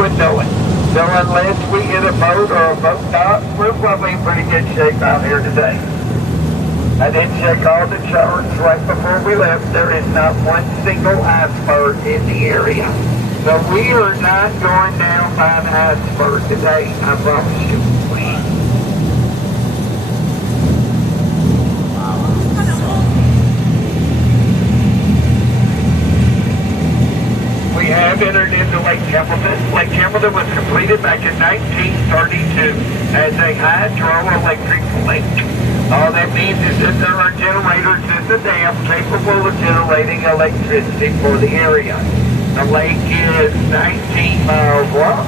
would know it. So unless we hit a boat or a boat dock, we're probably in pretty good shape out here today. I did check all the charts right before we left. There is not one single iceberg in the area. So we are not going down by an iceberg today, I promise you. We have entered into Lake Templeton. Lake Templeton was completed back in 1932 as a hydroelectric lake. All that means is that there are generators in the dam capable of generating electricity for the area. The lake is 19 miles long,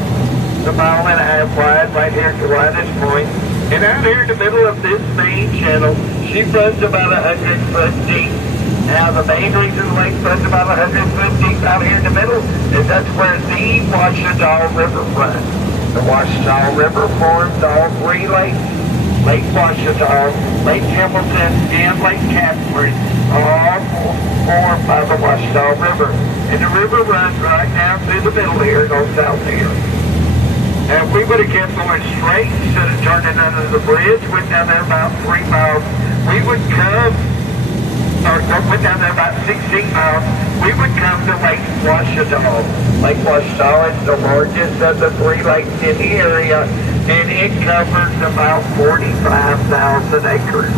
a mile and a half wide right here at the widest point. And out here in the middle of this main channel, she runs about 100 foot deep. Now, the main reason the lake runs about 100 foot deep out here in the middle is that's where the Ouachita River runs. The Ouachita River forms all three lakes. Lake Ouachita, Lake Templeton, and Lake Catherine are all formed by the Ouachita River. And the river runs right down through the middle here, goes south here. And if we would have kept going straight instead of turning under the bridge, went down there about 3 miles, we would come, or went down there about 16 miles, we would come to Lake Ouachita. Lake Ouachita is the largest of the three lakes in the area, and it covers about 45,000 acres.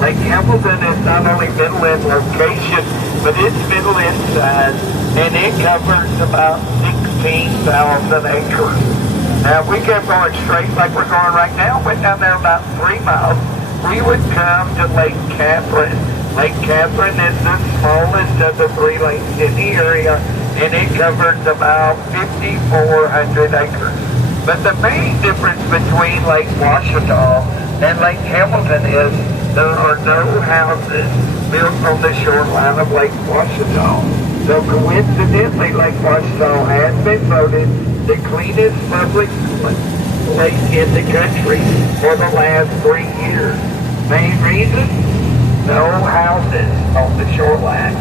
Lake Templeton is not only middle in location, but it's middle in size, and it covers about 16,000 acres. Now, if we kept going straight like we're going right now, went down there about 3 miles, we would come to Lake Catherine. Lake Catherine is the smallest of the three lakes in the area, and it covers about 5,400 acres. But the main difference between Lake Ouachita and Lake Hamilton is there are no houses built on the shoreline of Lake Ouachita. So coincidentally, Lake Ouachita has been voted the cleanest public lake in the country for the last 3 years. Main reason? No houses on the shoreline.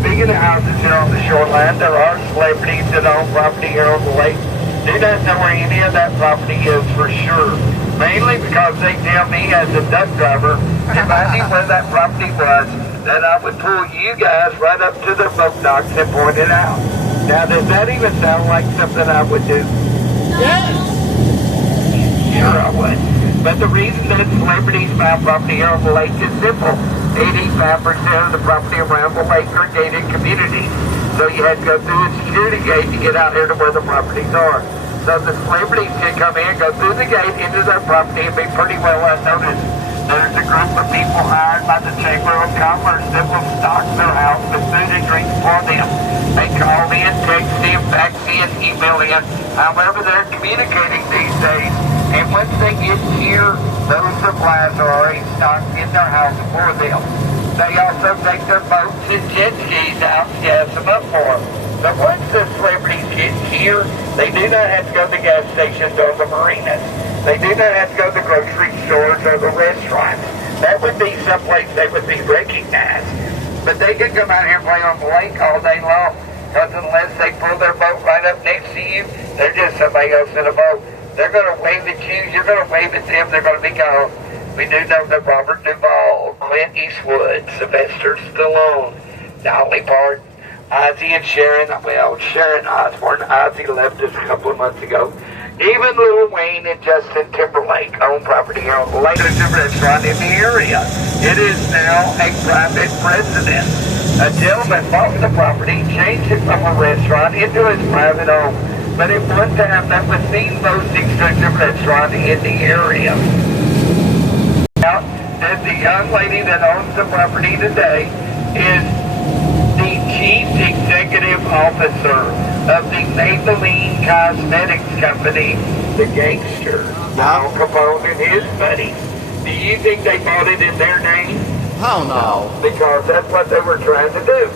Speaking of houses here on the shoreline, there are celebrities that own property here on the lake. Do not know where any of that property is for sure. Mainly because they tell me as a duck driver, if I knew where that property was, then I would pull you guys right up to the boat docks and point it out. Now, does that even sound like something I would do? Yes. Sure I would. But the reason that celebrities buy property here on the lake is simple. 85% of the property around the lake are gated communities. So you had to go through a security gate to get out here to where the properties are. So the celebrities can come in, go through the gate into their property and be pretty well unnoticed. There's a group of people hired by the Chamber of Commerce that will stock their house with food and drink for them. They call in, text in, fax in, email in, however they're communicating these days. And once they get here, those supplies are already stocked in their house for them. They also take their boats and jet skis out and gas them up for them. So once the celebrities get here, they do not have to go to the gas stations or the marinas. They do not have to go to the grocery stores or the restaurants. That would be someplace they would be recognized. But they can come out here and play on the lake all day long. Because unless they pull their boat right up next to you, they're just somebody else in a boat. They're going to wave at you. You're going to wave at them. They're going to be gone. We do know that Robert Duvall, Clint Eastwood, Sylvester Stallone, Dolly Parton, Ozzy and Sharon, well, Sharon Osbourne. Ozzy left us a couple of months ago. Even Lil Wayne and Justin Timberlake own property here on the lake. There's a restaurant in the area. It is now a private residence. A gentleman bought the property, changed it from a restaurant into his private home. But at one time, that was the most expensive restaurant in the area. Now, that the young lady that owns the property today is the chief executive officer of the Maybelline Cosmetics Company, the gangster, Al Capone and his buddies. Do you think they bought it in their name? Hell no. Because that's what they were trying to do.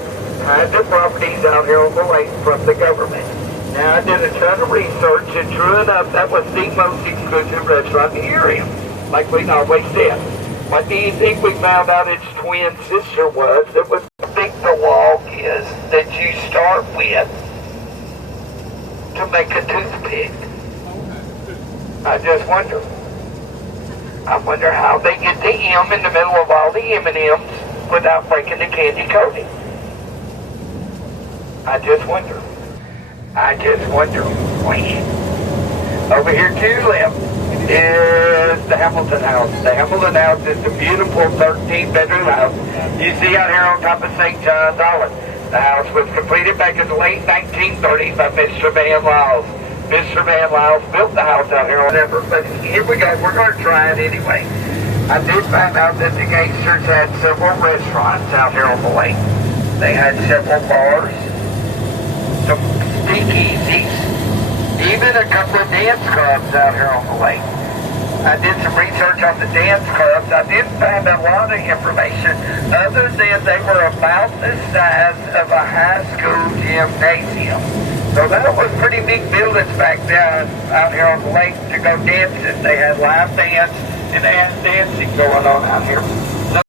Hide the properties out here on the lake from the government. Now, I did a ton of research, and true enough, that was the most exclusive restaurant in the area, like we always did. What do you think we found out its twin sister was? That was how big the log is that you start with to make a toothpick. I just wonder. I wonder how they get the M in the middle of all the M&Ms without breaking the candy coating. I just wonder. I just wonder. Over here to your left is the Hamilton House. The Hamilton House is the beautiful 13-bedroom house you see out here on top of St. John's Island. The house was completed back in the late 1930s by Mr. Van Lyles. Mr. Van Lyles built the house out here on River, but here we go. We're going to try it anyway. I did find out that the gangsters had several restaurants out here on the lake. They had several bars, some speakeasies, even a couple of dance clubs out here on the lake. I did some research on the dance clubs. I didn't find a lot of information other than they were about the size of a high school gymnasium. So that was pretty big buildings back down out here on the lake to go dancing. They had live bands and they had dancing going on out here.